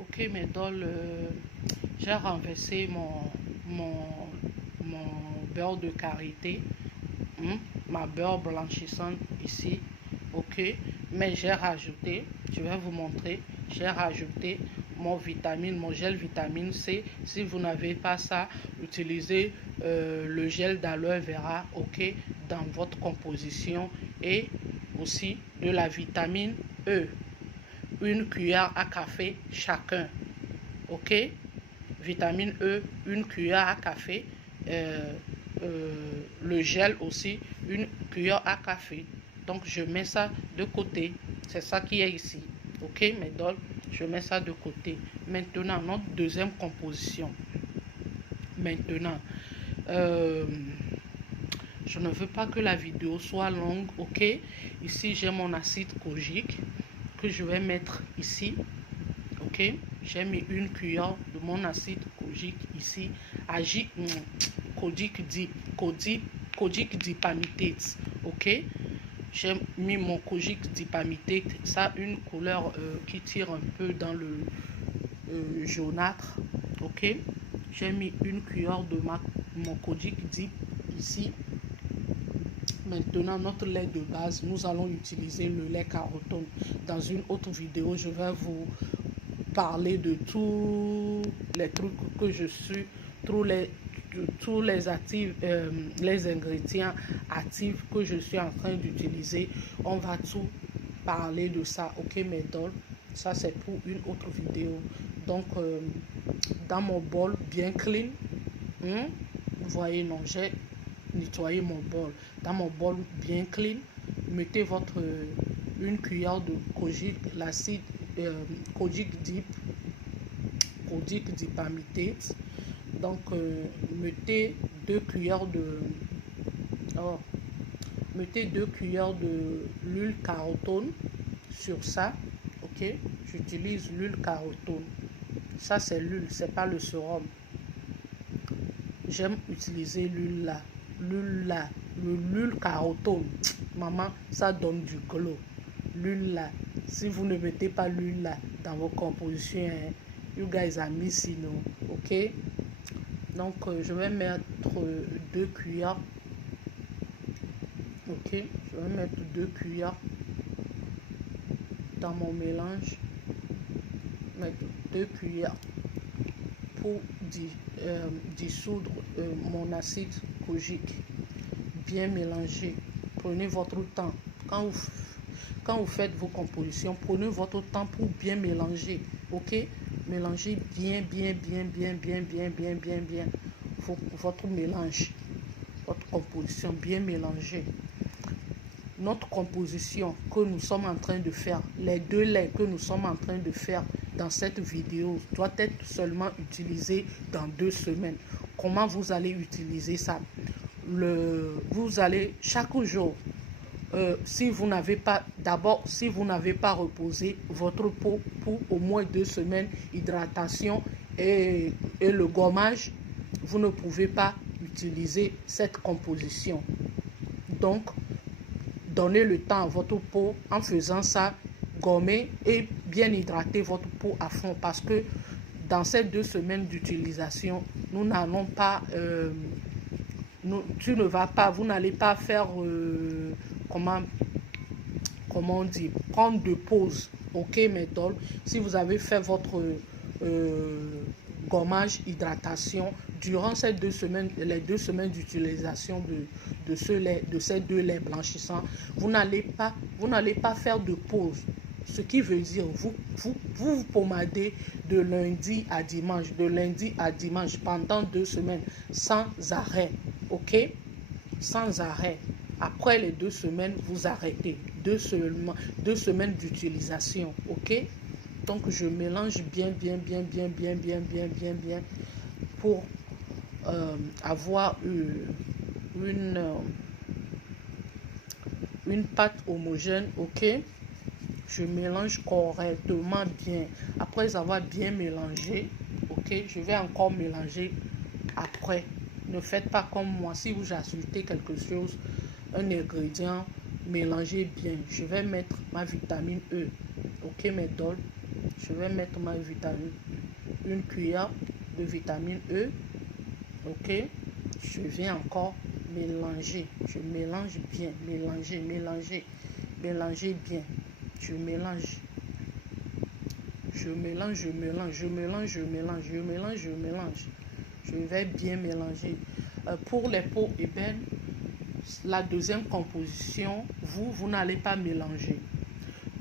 Ok, mais dans j'ai renversé mon beurre de karité, ma beurre blanchissante ici. Ok, mais j'ai rajouté, je vais vous montrer, j'ai rajouté mon gel vitamine C. Si vous n'avez pas ça, utilisez le gel d'aloe vera, ok, dans votre composition, et aussi de la vitamine E, une cuillère à café chacun, ok. Vitamine E, une cuillère à café, le gel aussi, une cuillère à café. Donc je mets ça de côté, c'est ça qui est ici, ok mes dolls, je mets ça de côté. Maintenant notre deuxième composition. Maintenant je ne veux pas que la vidéo soit longue, ok. Ici j'ai mon acide kojique que je vais mettre ici, ok. J'ai mis une cuillère de mon acide kojique ici, kojique dipamitate, ok. J'ai mis mon kojique dipamitate, ça a une couleur qui tire un peu dans le jaunâtre, ok. J'ai mis une cuillère de mon kojique dip ici. Maintenant, notre lait de base, nous allons utiliser le lait carotone. Dans une autre vidéo, je vais vous parler de tous les trucs que je suis, tous les actifs, les ingrédients actifs que je suis en train d'utiliser. On va tout parler de ça, ok mes dolls. Ça c'est pour une autre vidéo. Donc dans mon bol bien clean, vous voyez, non, j'ai nettoyer mon bol. Dans mon bol bien clean, mettez une cuillère de kojique, l'acide kojique dipamitate. Donc mettez 2 cuillères de l'huile carotone sur ça, ok. J'utilise l'huile carotone, ça c'est l'huile, c'est pas le sérum. J'aime utiliser l'huile là, l'huile carotone, maman, ça donne du glow. L'huile là, si vous ne mettez pas l'huile là dans vos compositions, you guys are missing, ok. Donc je vais mettre 2 cuillères, ok. Je vais mettre 2 cuillères dans mon mélange, mettre 2 cuillères pour dissoudre mon acide kojique. Bien mélanger, prenez votre temps quand vous faites vos compositions, prenez votre temps pour bien mélanger, ok. Mélangez bien votre mélange, votre composition, bien mélangée. Notre composition que nous sommes en train de faire, les 2 laits que nous sommes en train de faire dans cette vidéo doit être seulement utilisé dans 2 semaines. Comment vous allez utiliser ça? Vous allez chaque jour, si vous n'avez pas reposé votre peau pour au moins 2 semaines, hydratation et le gommage, vous ne pouvez pas utiliser cette composition. Donc donnez le temps à votre peau en faisant ça, gommer et bien hydrater votre peau à fond, parce que dans ces 2 semaines d'utilisation, nous n'allons pas, vous n'allez pas faire, comment on dit, prendre de pause, ok mes dolls. Si vous avez fait votre gommage, hydratation durant ces 2 semaines, les 2 semaines d'utilisation de ces 2 laits blanchissants, vous n'allez pas faire de pause. Ce qui veut dire vous pommadez de lundi à dimanche pendant 2 semaines sans arrêt, ok, sans arrêt. Après les 2 semaines, vous arrêtez. 2 semaines d'utilisation, ok. Donc je mélange bien pour avoir une pâte homogène, ok. Je mélange correctement bien. Après avoir bien mélangé, ok, je vais encore mélanger après. Ne faites pas comme moi. Si vous ajoutez quelque chose, un ingrédient, mélangez bien. Je vais mettre ma vitamine E, ok mes dolls. Je vais mettre ma vitamine, une cuillère de vitamine E. Ok, je viens encore mélanger. Je mélange bien, mélanger bien. Je mélange. Je vais bien mélanger. Pour les peaux ébènes, la deuxième composition, vous n'allez pas mélanger.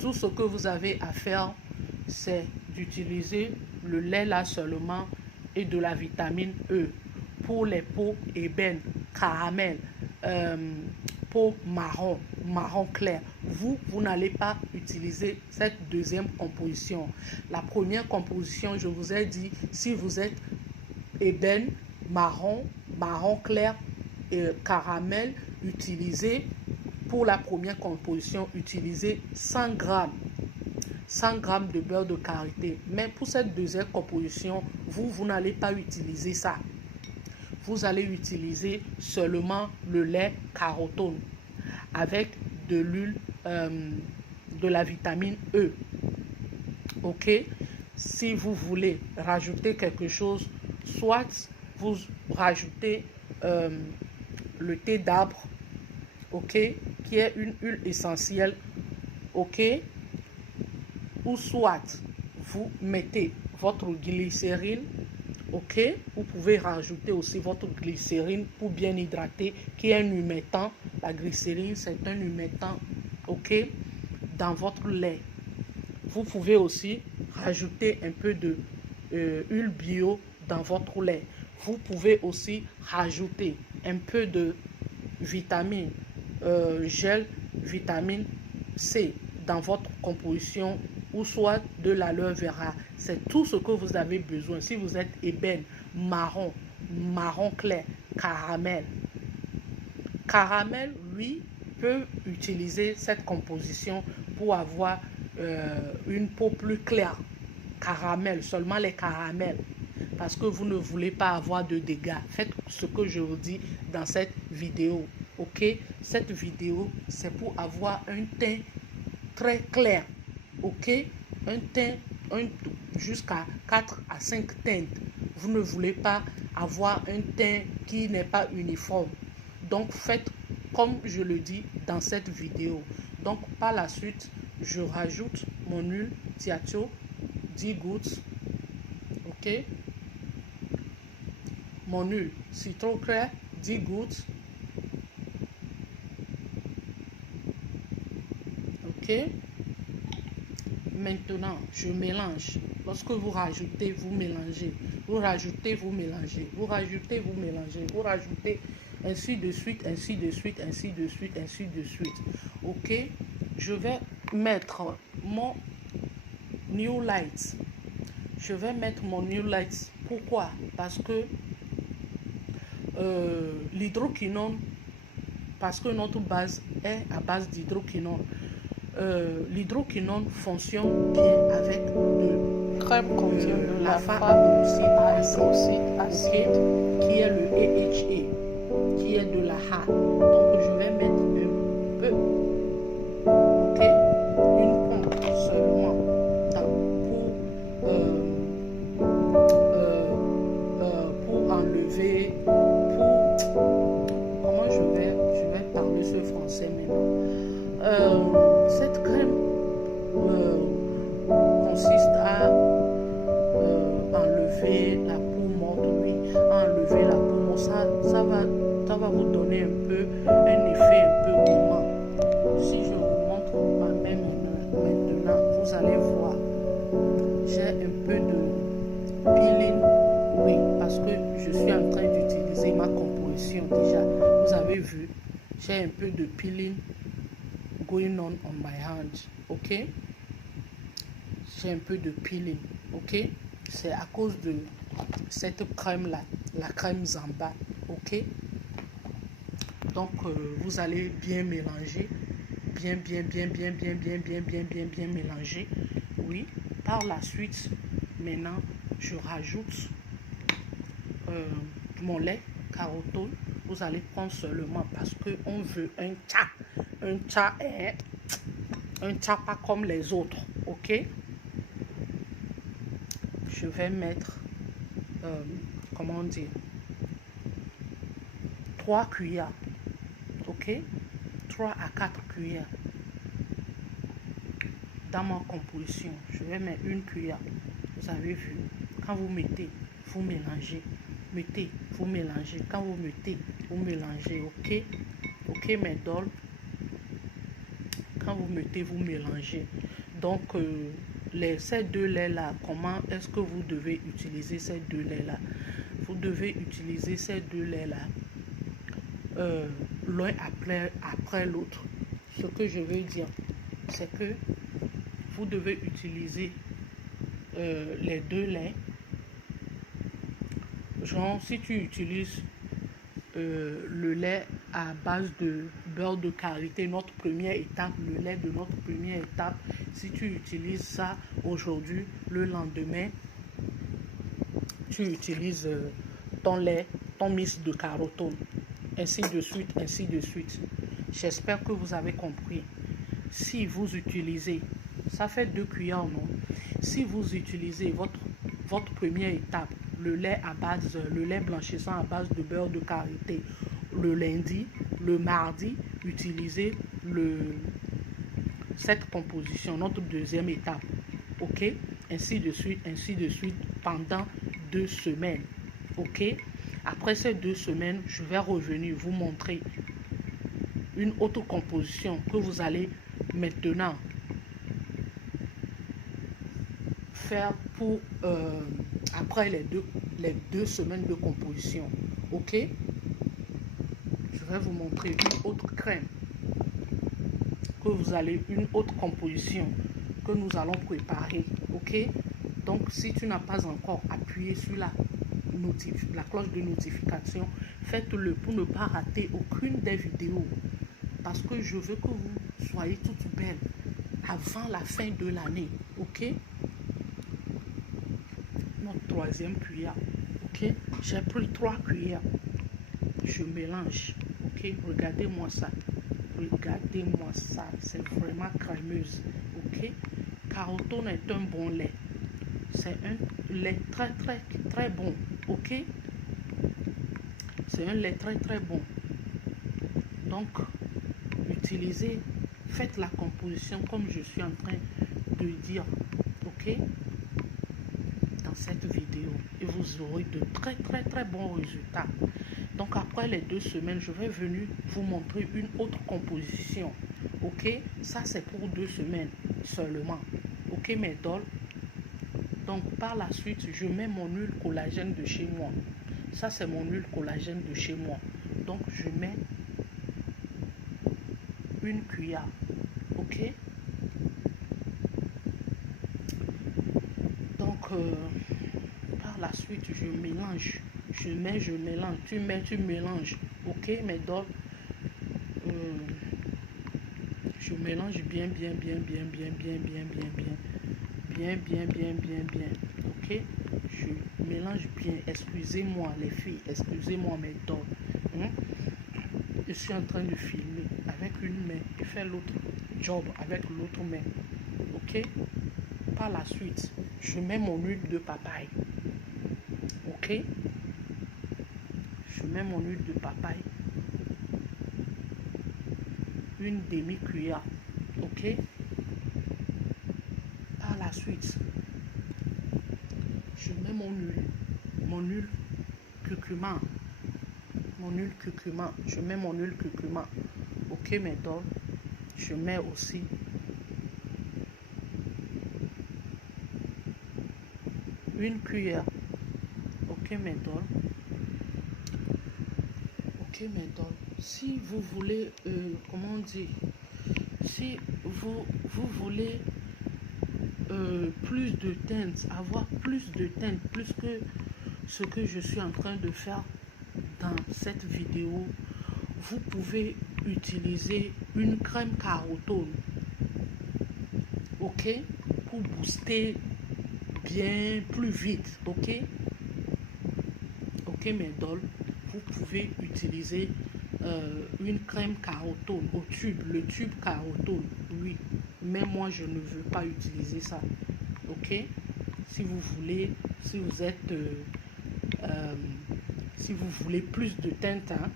Tout ce que vous avez à faire, c'est d'utiliser le lait là seulement et de la vitamine E. Pour les peaux ébènes, caramel, peau marron clair, vous n'allez pas utiliser cette deuxième composition. La première composition, je vous ai dit, si vous êtes ébène, marron clair et caramel, utilisez pour la première composition, utilisez 100 grammes de beurre de karité. Mais pour cette deuxième composition, vous n'allez pas utiliser ça. Vous allez utiliser seulement le lait carotone avec de l'huile, de la vitamine E. Ok? Si vous voulez rajouter quelque chose, soit vous rajoutez le thé d'arbre, ok, qui est une huile essentielle, ok, ou soit vous mettez votre glycérine, ok, vous pouvez rajouter aussi votre glycérine pour bien hydrater, qui est un humectant. La glycérine, c'est un humectant, ok, dans votre lait. Vous pouvez aussi rajouter un peu de huile bio dans votre lait. Vous pouvez aussi rajouter un peu de vitamine, gel vitamine C dans votre composition ou soit de l'aloe vera. C'est tout ce que vous avez besoin. Si vous êtes ébène, marron clair, caramel. Caramel, lui, peut utiliser cette composition pour avoir une peau plus claire. Caramel, seulement les caramels. Parce que vous ne voulez pas avoir de dégâts. Faites ce que je vous dis dans cette vidéo. Ok? Cette vidéo, c'est pour avoir un teint très clair. Ok? Un teint jusqu'à 4 à 5 teintes. Vous ne voulez pas avoir un teint qui n'est pas uniforme. Donc, faites comme je le dis dans cette vidéo. Donc, par la suite, je rajoute mon huile Thiato, 10 gouttes. Ok? Mon huile citron clair, 10 gouttes. Ok? Maintenant, je mélange. Lorsque vous rajoutez, vous mélangez. Vous rajoutez, vous mélangez. Vous rajoutez, vous mélangez. Vous rajoutez, ainsi de suite, ainsi de suite, ainsi de suite, ainsi de suite. Ok? Je vais mettre mon New Light. Je vais mettre mon New Light. Pourquoi? Parce que l'hydroquinone, parce que notre base est à base d'hydroquinone. L'hydroquinone fonctionne bien avec de crème contient de la hydroxyde acide, qui est le AHA, qui est de la HA. Donc je vais mettre un peu, ok, une pompe seulement pour enlever, comment je vais parler ce français maintenant. Cette crème consiste à enlever la peau morte, oui, enlever la peau morte. Ça va vous donner un peu un effet un peu gourmand. Si je vous montre ma main maintenant, vous allez voir, j'ai un peu de peeling, oui, parce que je suis en train d'utiliser ma composition déjà. Vous avez vu, j'ai un peu de peeling going on my hand, ok? J'ai un peu de peeling, ok? C'est à cause de cette crème là, la crème Zamba, ok? Donc vous allez bien mélanger, bien mélanger, oui. Par la suite, maintenant je rajoute mon lait carotone. Vous allez prendre seulement parce que on veut un tcha est un tcha pas comme les autres, ok? je vais mettre, comment dire, 3 cuillères, ok, 3 à 4 cuillères dans ma composition. Je vais mettre une cuillère. Vous avez vu, quand vous mettez, vous mélangez. Mettez, vous mélangez. Quand vous mettez, vous mélangez. Ok, ok mes dolls. Quand vous mettez, vous mélangez. Donc, ces deux laits-là, comment est-ce que vous devez utiliser ces deux laits-là? Vous devez utiliser ces deux laits-là l'un après l'autre. Ce que je veux dire, c'est que vous devez utiliser les deux laits. Genre, si tu utilises le lait à base de beurre de karité, notre première étape, le lait de notre première étape, si tu utilises ça aujourd'hui, le lendemain, tu utilises ton lait, ton mix de carotone, ainsi de suite, ainsi de suite. J'espère que vous avez compris. Si vous utilisez, ça fait 2 cuillères, non? Si vous utilisez votre première étape, le lait blanchissant à base de beurre de karité, le lundi, le mardi, utilisez cette composition, notre deuxième étape. Ok? Ainsi de suite, pendant 2 semaines. Ok? Après ces 2 semaines, je vais revenir vous montrer une autre composition que vous allez maintenant faire pour après les deux semaines de composition. Ok, je vais vous montrer une autre crème que vous allez, une autre composition que nous allons préparer. Ok, donc si tu n'as pas encore appuyé sur la cloche de notification, faites-le pour ne pas rater aucune des vidéos, parce que je veux que vous soyez toutes belles avant la fin de l'année. Ok, notre troisième cuillère. Ok, j'ai pris 3 cuillères, je mélange. Ok, regardez-moi ça, c'est vraiment crémeuse. Ok, carotone est un bon lait, c'est un lait très bon. Ok, c'est un lait très bon. Donc utilisez, faites la composition comme je suis en train de dire. Ok, dans cette vidéo, et vous aurez de très bons résultats. Donc après les 2 semaines, je vais venir vous montrer une autre composition. Ok, ça c'est pour 2 semaines seulement. Ok mes dolls. Donc par la suite, je mets mon huile collagène de chez moi. Ça c'est mon huile collagène de chez moi. Donc je mets une cuillère. Ok, donc par la suite, je mélange. Je mélange. Tu mélanges. Ok, mes dolls. Je mélange bien. Ok, je mélange bien. Excusez-moi les filles, excusez-moi mes dolls. Je suis en train de filmer avec une main et faire l'autre job avec l'autre main. Ok, par la suite, je mets mon huile de papaye. Ok, je mets mon huile de papaye, une demi-cuillère. Ok, par la suite, je mets mon huile curcuma, je mets mon huile curcuma. Ok mes dolls, je mets aussi une cuillère. Ok mes dolls. Ok mes dolls, si vous voulez comment dire, si vous voulez plus de teintes, avoir plus de teintes, plus que ce que je suis en train de faire dans cette vidéo, vous pouvez utiliser une crème carotone. Ok, pour booster bien plus vite. Ok, ok mes dolls, vous pouvez utiliser une crème carotone au tube, le tube carotone, oui, mais moi je ne veux pas utiliser ça. Ok, si vous voulez, si vous êtes si vous voulez plus de teintes, hein,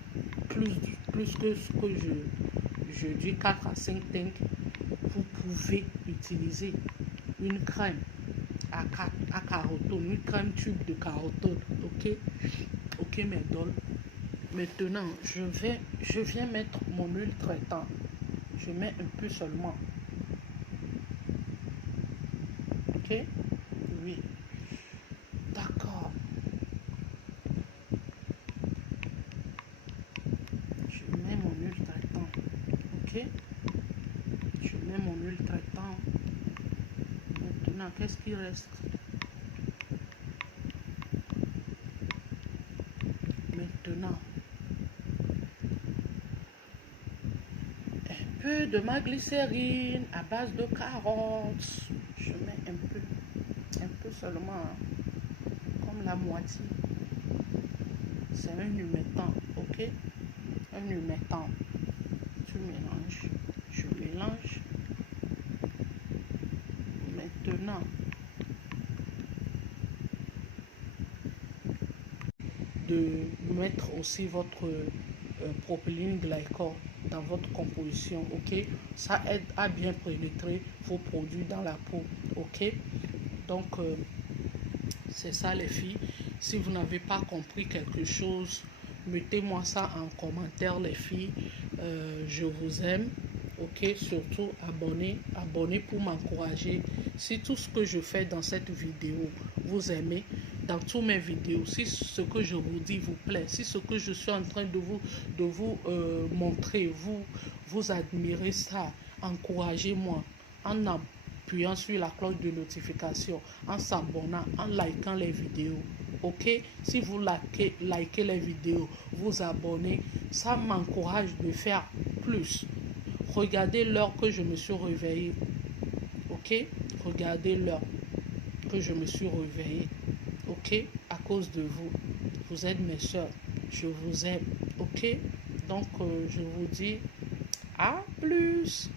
plus que ce que je dis, 4 à 5 teintes, vous pouvez utiliser une crème à carotone, une crème tube de carotone. Ok, ok mes dolls. Maintenant, je viens mettre mon huile traitant. Je mets un peu seulement. Ok, oui, d'accord. Je mets mon huile traitant. Ok, je mets mon huile traitant. Maintenant, qu'est-ce qui reste? Maintenant, un peu de ma glycérine à base de carottes. Je mets un peu seulement, hein, comme la moitié. C'est un humectant, ok? Un humectant. Tu mélanges. Je mélange. Maintenant, de mettre aussi votre propylène glycol dans votre composition, ok? Ça aide à bien pénétrer vos produits dans la peau, ok? Donc, c'est ça les filles. Si vous n'avez pas compris quelque chose, mettez-moi ça en commentaire les filles. Je vous aime. Ok, surtout abonnez pour m'encourager. Si tout ce que je fais dans cette vidéo vous aimez, dans toutes mes vidéos, si ce que je vous dis vous plaît, si ce que je suis en train de vous montrer, vous admirez ça, encouragez-moi en appuyant sur la cloche de notification, en s'abonnant, en likant les vidéos. Ok, si vous likez les vidéos, vous abonnez, ça m'encourage de faire plus. Regardez l'heure que je me suis réveillée. Ok, regardez l'heure que je me suis réveillée. Ok, à cause de vous. Vous êtes mes soeurs. Je vous aime. Ok, donc je vous dis à plus.